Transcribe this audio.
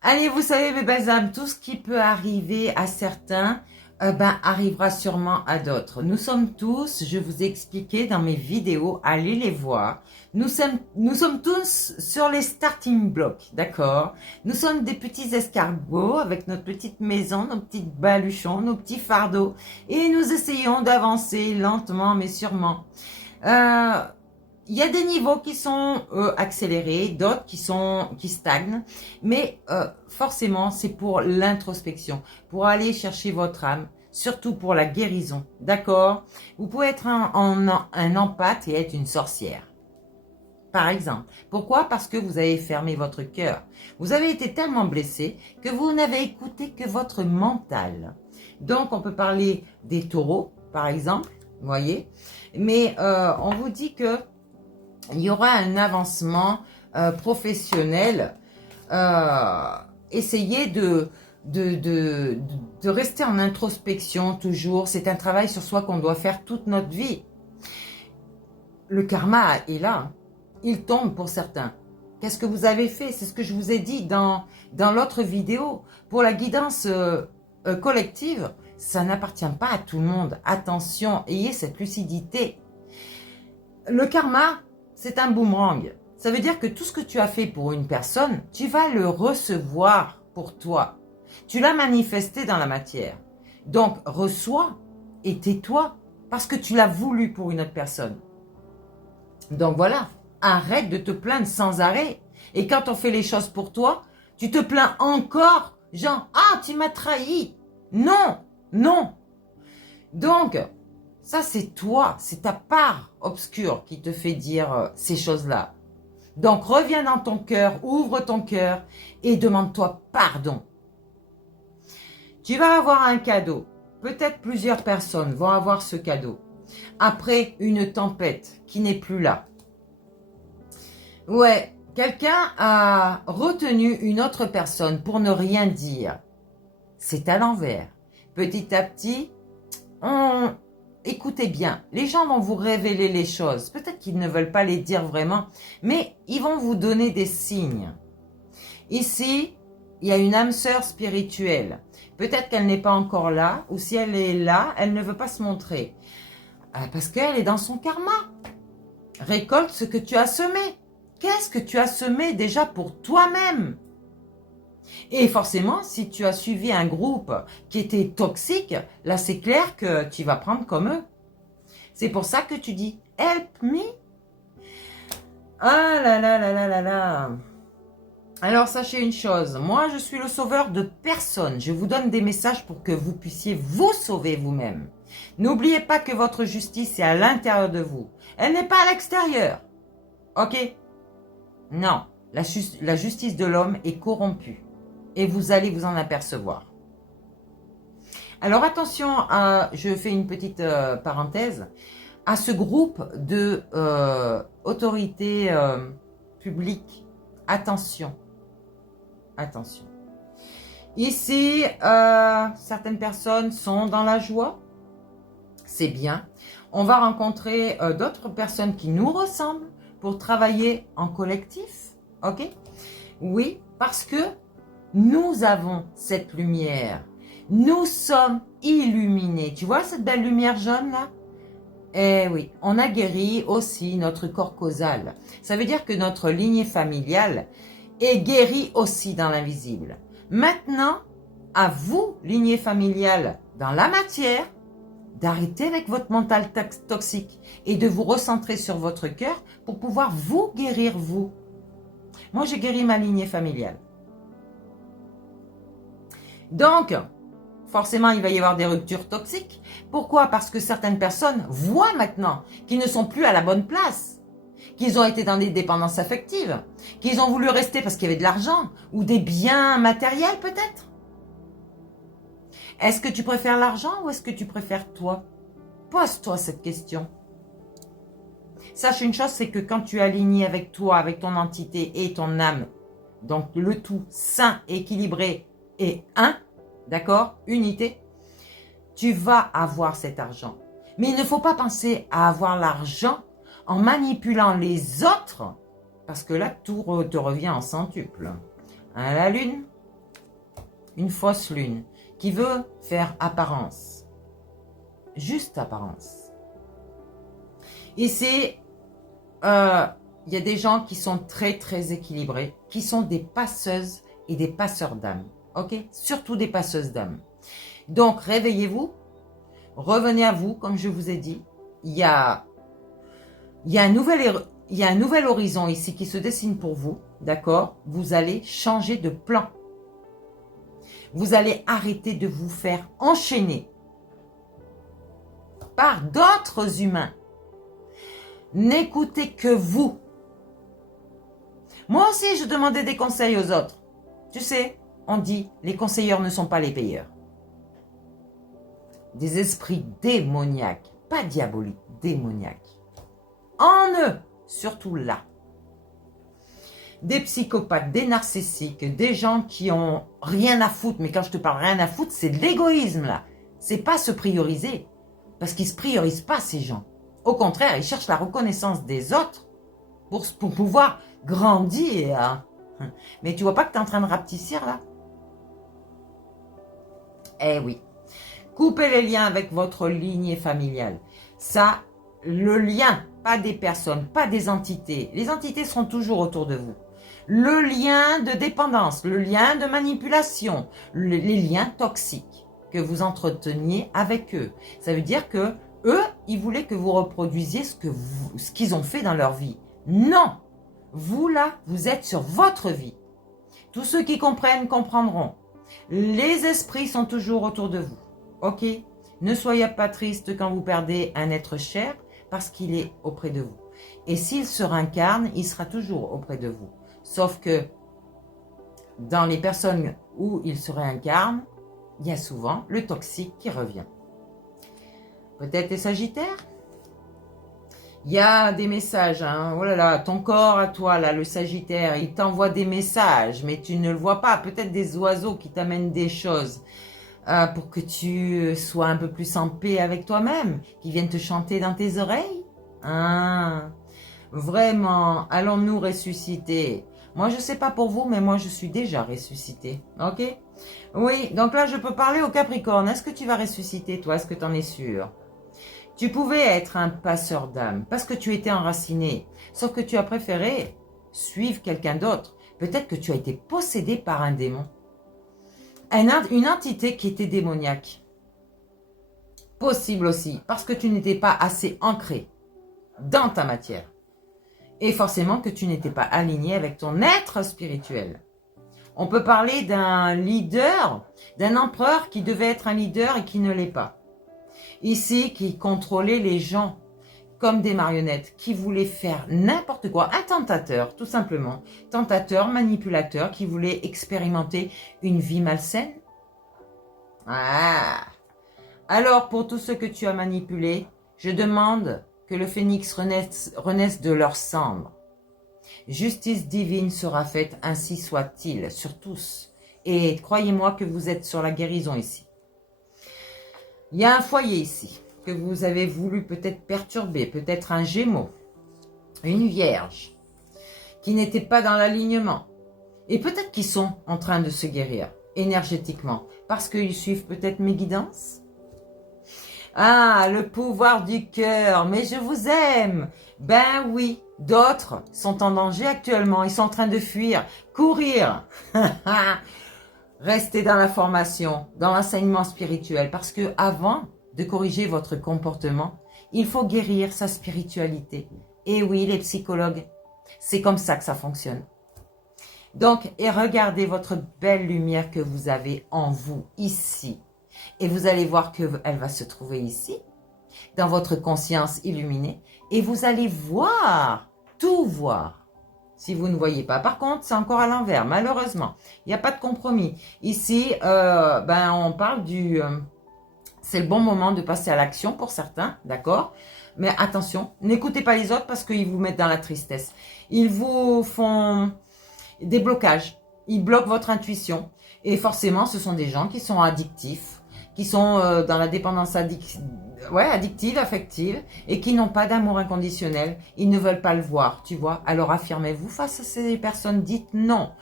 Allez, vous savez, mes belles âmes, tout ce qui peut arriver à certains, arrivera sûrement à d'autres. Nous sommes tous, je vous ai expliqué dans mes vidéos, allez les voir. Nous sommes tous sur les starting blocks, d'accord? Nous sommes des petits escargots avec notre petite maison, nos petits baluchons, nos petits fardeaux, et nous essayons d'avancer lentement mais sûrement. Euh, Il y a des niveaux qui sont accélérés, d'autres qui stagnent, mais forcément c'est pour l'introspection, pour aller chercher votre âme, surtout pour la guérison, d'accord? Vous pouvez être un empathe et être une sorcière, par exemple. Pourquoi? Parce que vous avez fermé votre cœur. Vous avez été tellement blessé que vous n'avez écouté que votre mental. Donc on peut parler des taureaux, par exemple, vous voyez, mais on vous dit que il y aura un avancement professionnel. Essayez de rester en introspection toujours. C'est un travail sur soi qu'on doit faire toute notre vie. Le karma est là. Il tombe pour certains. Qu'est-ce que vous avez fait? C'est ce que je vous ai dit dans l'autre vidéo. Pour la guidance collective, ça n'appartient pas à tout le monde. Attention, ayez cette lucidité. Le karma, c'est un boomerang. Ça veut dire que tout ce que tu as fait pour une personne, tu vas le recevoir pour toi. Tu l'as manifesté dans la matière. Donc, reçois et tais-toi parce que tu l'as voulu pour une autre personne. Donc voilà, arrête de te plaindre sans arrêt. Et quand on fait les choses pour toi, tu te plains encore, genre, ah, tu m'as trahi. Non, non. Donc, ça, c'est toi, c'est ta part obscure qui te fait dire ces choses-là. Donc, reviens dans ton cœur, ouvre ton cœur et demande-toi pardon. Tu vas avoir un cadeau. Peut-être plusieurs personnes vont avoir ce cadeau. Après une tempête qui n'est plus là. Ouais, quelqu'un a retenu une autre personne pour ne rien dire. C'est à l'envers. Petit à petit, écoutez bien, les gens vont vous révéler les choses. Peut-être qu'ils ne veulent pas les dire vraiment, mais ils vont vous donner des signes. Ici, il y a une âme sœur spirituelle. Peut-être qu'elle n'est pas encore là, ou si elle est là, elle ne veut pas se montrer. Parce qu'elle est dans son karma. Récolte ce que tu as semé. Qu'est-ce que tu as semé déjà pour toi-même? Et forcément, si tu as suivi un groupe qui était toxique, là c'est clair que tu vas prendre comme eux. C'est pour ça que tu dis « Help me ». Ah là là là là là là. Alors sachez une chose, moi je suis le sauveur de personne. Je vous donne des messages pour que vous puissiez vous sauver vous-même. N'oubliez pas que votre justice est à l'intérieur de vous. Elle n'est pas à l'extérieur. Ok? Non, la justice de l'homme est corrompue. Et vous allez vous en apercevoir. Alors attention, je fais une petite parenthèse, à ce groupe de autorités publiques, attention, attention. Ici, certaines personnes sont dans la joie, c'est bien. On va rencontrer d'autres personnes qui nous ressemblent pour travailler en collectif, ok? Oui, parce que nous avons cette lumière. Nous sommes illuminés. Tu vois cette belle lumière jaune là? Eh oui, on a guéri aussi notre corps causal. Ça veut dire que notre lignée familiale est guérie aussi dans l'invisible. Maintenant, à vous, lignée familiale dans la matière, d'arrêter avec votre mental toxique et de vous recentrer sur votre cœur pour pouvoir vous guérir vous. Moi, j'ai guéri ma lignée familiale. Donc, forcément, il va y avoir des ruptures toxiques. Pourquoi? Parce que certaines personnes voient maintenant qu'ils ne sont plus à la bonne place, qu'ils ont été dans des dépendances affectives, qu'ils ont voulu rester parce qu'il y avait de l'argent ou des biens matériels peut-être. Est-ce que tu préfères l'argent ou est-ce que tu préfères toi? Pose-toi cette question. Sache une chose, c'est que quand tu es aligné avec toi, avec ton entité et ton âme, donc le tout sain, équilibré et un, d'accord, unité, tu vas avoir cet argent. Mais il ne faut pas penser à avoir l'argent en manipulant les autres, parce que là, tout te revient en centuple. Hein, la lune, une fausse lune, qui veut faire apparence. Juste apparence. Ici, il y a des gens qui sont très très équilibrés, qui sont des passeuses et des passeurs d'âme. Ok? Surtout des passeuses d'âme. Donc, réveillez-vous, revenez à vous, comme je vous ai dit. Il y a un nouvel horizon ici qui se dessine pour vous, d'accord? Vous allez changer de plan. Vous allez arrêter de vous faire enchaîner par d'autres humains. N'écoutez que vous. Moi aussi, je demandais des conseils aux autres. Tu sais, on dit, les conseilleurs ne sont pas les payeurs. Des esprits démoniaques, pas diaboliques, démoniaques. En eux, surtout là. Des psychopathes, des narcissiques, des gens qui ont rien à foutre. Mais quand je te parle rien à foutre, c'est de l'égoïsme là. C'est pas se prioriser. Parce qu'ils se priorisent pas ces gens. Au contraire, ils cherchent la reconnaissance des autres pour pouvoir grandir. Mais tu vois pas que tu es en train de rapetissir là? Eh oui. Coupez les liens avec votre lignée familiale. Ça, le lien, pas des personnes, pas des entités. Les entités seront toujours autour de vous. Le lien de dépendance, le lien de manipulation, les liens toxiques que vous entreteniez avec eux. Ça veut dire que eux, ils voulaient que vous reproduisiez ce qu'ils ont fait dans leur vie. Non! Vous là, vous êtes sur votre vie. Tous ceux qui comprennent, comprendront. Les esprits sont toujours autour de vous. Ok? Ne soyez pas triste quand vous perdez un être cher parce qu'il est auprès de vous. Et s'il se réincarne, il sera toujours auprès de vous. Sauf que dans les personnes où il se réincarne, il y a souvent le toxique qui revient. Peut-être les Sagittaires? Il y a des messages, hein. Oh là là, ton corps à toi, là, le Sagittaire, il t'envoie des messages, mais tu ne le vois pas. Peut-être des oiseaux qui t'amènent des choses pour que tu sois un peu plus en paix avec toi-même, qui viennent te chanter dans tes oreilles. Ah, vraiment, allons-nous ressusciter? Moi, je ne sais pas pour vous, mais moi, je suis déjà ressuscité. Ok? Oui, donc là, je peux parler au Capricorne. Est-ce que tu vas ressusciter, toi? Est-ce que tu en es sûr? Tu pouvais être un passeur d'âme parce que tu étais enraciné, sauf que tu as préféré suivre quelqu'un d'autre. Peut-être que tu as été possédé par un démon. Une entité qui était démoniaque. Possible aussi, parce que tu n'étais pas assez ancré dans ta matière. Et forcément que tu n'étais pas aligné avec ton être spirituel. On peut parler d'un leader, d'un empereur qui devait être un leader et qui ne l'est pas. Ici, qui contrôlait les gens comme des marionnettes, qui voulait faire n'importe quoi. Un tentateur, tout simplement. Tentateur, manipulateur, qui voulait expérimenter une vie malsaine. Ah. Alors, pour tous ceux que tu as manipulés, je demande que le phénix renaisse de leurs cendres. Justice divine sera faite, ainsi soit-il, sur tous. Et croyez-moi que vous êtes sur la guérison ici. Il y a un foyer ici que vous avez voulu peut-être perturber, peut-être un Gémeaux, une Vierge, qui n'était pas dans l'alignement. Et peut-être qu'ils sont en train de se guérir énergétiquement, parce qu'ils suivent peut-être mes guidances. Ah, le pouvoir du cœur, mais je vous aime. Ben oui, d'autres sont en danger actuellement, ils sont en train de fuir, courir. Restez dans la formation, dans l'enseignement spirituel, parce que avant de corriger votre comportement, il faut guérir sa spiritualité. Et oui, les psychologues, c'est comme ça que ça fonctionne. Donc, et regardez votre belle lumière que vous avez en vous, ici. Et vous allez voir qu'elle va se trouver ici, dans votre conscience illuminée. Et vous allez voir, tout voir. Si vous ne voyez pas. Par contre, c'est encore à l'envers, malheureusement. Il n'y a pas de compromis. Ici, on parle c'est le bon moment de passer à l'action pour certains, d'accord? Mais attention, n'écoutez pas les autres parce qu'ils vous mettent dans la tristesse. Ils vous font des blocages. Ils bloquent votre intuition. Et forcément, ce sont des gens qui sont addictifs, qui sont dans la dépendance addictive, affective, et qui n'ont pas d'amour inconditionnel. Ils ne veulent pas le voir, tu vois. Alors affirmez-vous face à ces personnes, dites non.